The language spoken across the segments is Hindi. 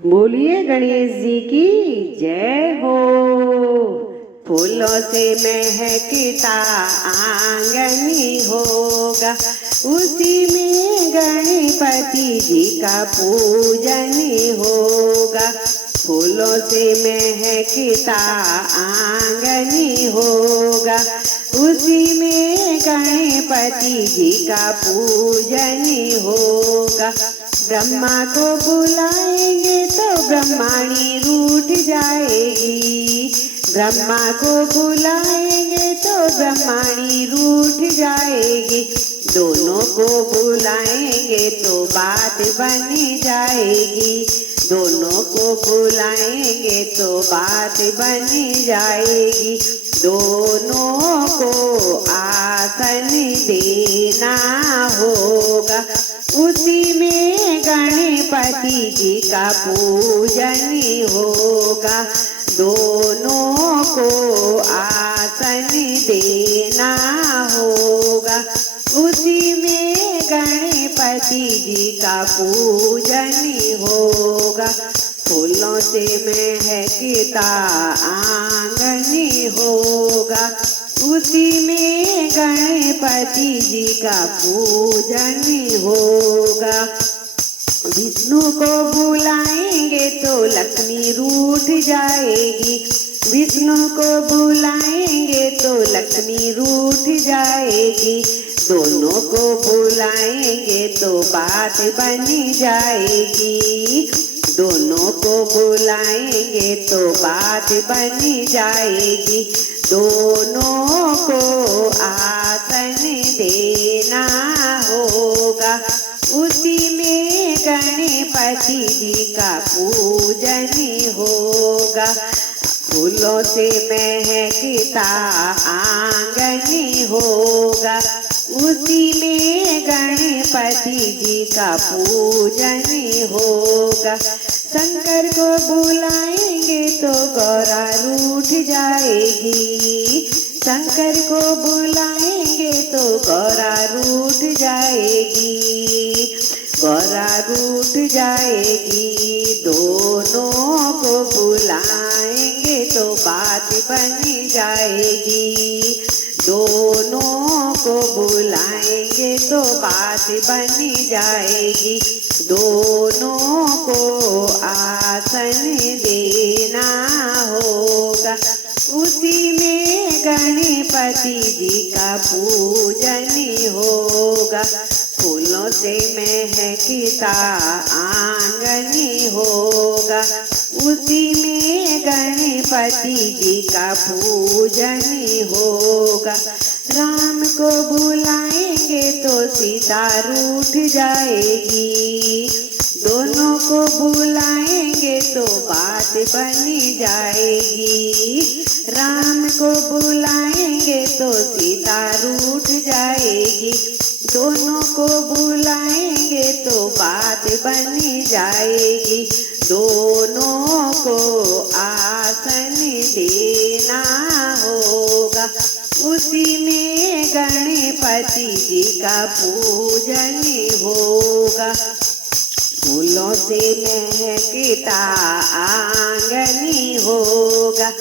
बोलिए गणेश जी की जय हो। फूलों से महकता आंगन होगा, उसी में गणपति जी का पूजन होगा। फूलों से महकता आंगन होगा, उसी में गणपति जी का पूजन होगा। ब्रह्मा को बुलाएंगे तो ब्रह्माणी रूठ जाएगी। ब्रह्मा को बुलाएंगे तो ब्रह्माणी रूठ जाएगी। दोनों को बुलाएंगे तो बात बन जाएगी। दोनों को बुलाएंगे तो बात बन जाएगी। दोनों को आसन देना होगा, उसी में गणपति जी का पूजन होगा। दोनों को आसन देना होगा, उसी में गणपति जी का पूजन होगा। फूलों से महकता आंगन होगा, उसी में गणपति जी का पूजन होगा। विष्णु को बुलाएंगे तो लक्ष्मी रूठ जाएगी। विष्णु को बुलाएंगे तो लक्ष्मी रूठ जाएगी। दोनों को बुलाएंगे तो बात बन जाएगी। दोनों को बुलाएंगे तो बात बन जाएगी। दोनों को आसन देना होगा, उसी में गणपति जी का पूजन होगा। फूलों से महकता आंगन होगा, उसी में गणपति जी का पूजन होगा। शंकर को बुलाएंगे तो गौरा रूठ जाएगी। शंकर को बुलाएंगे तो गौरा रूठ जाएगी। गौरा रूठ जाएगी। दोनों को बुलाएंगे तो बात बन जाएगी। दोनों को बुलाएंगे तो बात बन जाएगी। दोनों को आसन देना होगा, उसी में गणपति जी का पूजन होगा। फूलों से महकता आंगन होगा, उसी में गणपति जी का पूजन होगा। राम को बुलाएंगे तो सीता रूठ जाएगी। दोनों को बुलाएंगे तो बात बन जाएगी। राम को बुलाएंगे तो सीता रूठ जाएगी। दोनों को बुलाएंगे तो बात बन जाएगी। दोनों को आसन देना होगा, उसी में गणपति जी का पूजन होगा। फूलों से महकता आंगन होगा,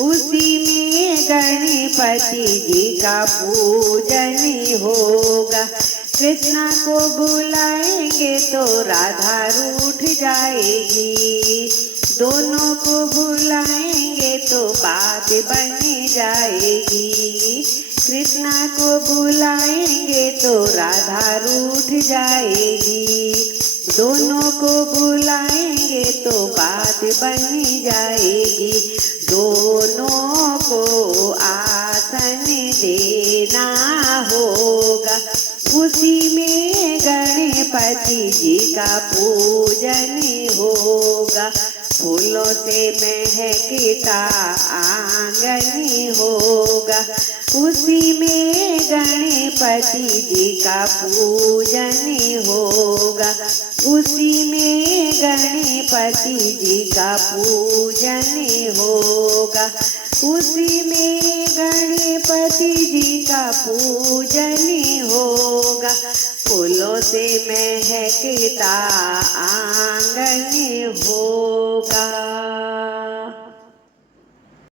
उसी में गणपति जी का पूजन होगा। कृष्णा को बुलाएंगे तो राधा रूठ जाएगी। दोनों को बुलाएंगे तो बात बन जाएगी। कृष्णा को बुलाएंगे तो राधा रूठ जाएगी। दोनों को बुलाएंगे तो बात बन जाएगी। दोनों को आसन देना होगा, उसी में गणपति जी का पूजन होगा। फूलों से महकता आंगन होगा, उसी में गणपति जी का पूजन होगा। उसी में गणपति जी का पूजन होगा। उसी में गणपति जी का पूजन होगा। फूलों से महकता आंगन हो माता